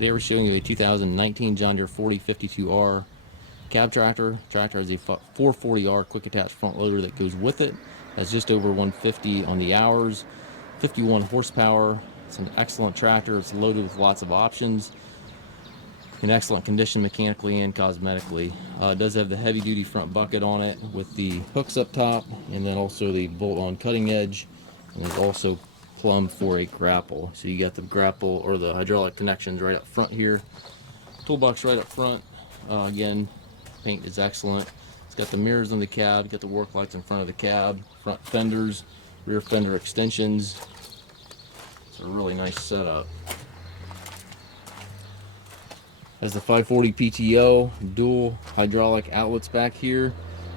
Today we're showing you a 2019 John Deere 4052R cab tractor. Tractor has a 440R quick attach front loader that goes with it. Has just over 150 on the hours, 51 horsepower. It's an excellent tractor. It's loaded with lots of options. In excellent condition mechanically and cosmetically. It does have the heavy duty front bucket on it with the hooks up top, and then also the bolt on cutting edge, and there's also plumbed for a grapple. So you got the grapple or the hydraulic connections right up front here. Toolbox right up front. Again, paint is excellent. It's got the mirrors on the cab, got the work lights in front of the cab, front fenders, rear fender extensions. It's a really nice setup. Has the 540 PTO, dual hydraulic outlets back here.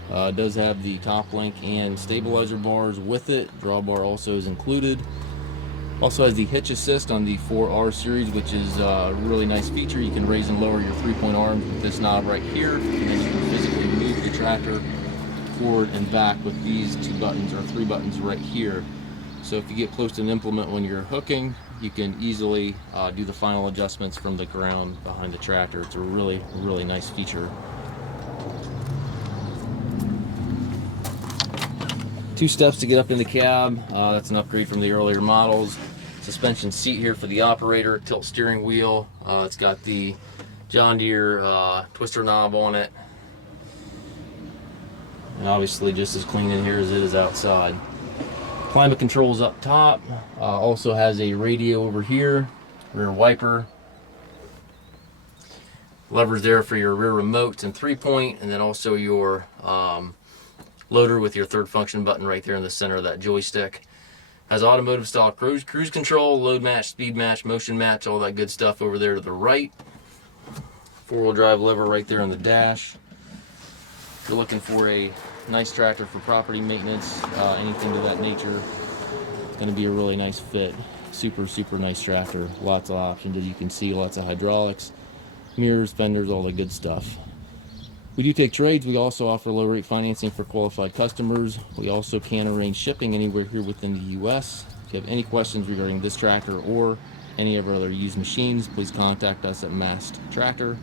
It does have the top link and stabilizer bars with it. Drawbar also is included. Also has the Hitch Assist on the 4R series, which is a really nice feature. You can raise and lower your 3-point arms with this knob right here, and then you can physically move the tractor forward and back with these 2 buttons or 3 buttons right here. So if you get close to an implement when you're hooking, you can easily do the final adjustments from the ground behind the tractor. It's a really, really nice feature. 2 steps to get up in the cab. That's an upgrade from the earlier models. Suspension seat here for the operator, tilt steering wheel. It's got the John Deere twister knob on it. And obviously just as clean in here as it is outside. Climate controls up top. Also has a radio over here, rear wiper. Levers there for your rear remotes and 3-point, and then also your loader with your 3rd function button right there in the center of that joystick. Has automotive style cruise control, load match, speed match, motion match, all that good stuff over there to the right. 4-wheel drive lever right there on the dash. If you're looking for a nice tractor for property maintenance, anything to that nature, it's going to be a really nice fit. Super, super nice tractor. Lots of options, as you can see, lots of hydraulics, mirrors, fenders, all the good stuff. We do take trades. We also offer low rate financing for qualified customers. We also can arrange shipping anywhere here within the US. If you have any questions regarding this tractor or any of our other used machines, please contact us at Mast Tractor.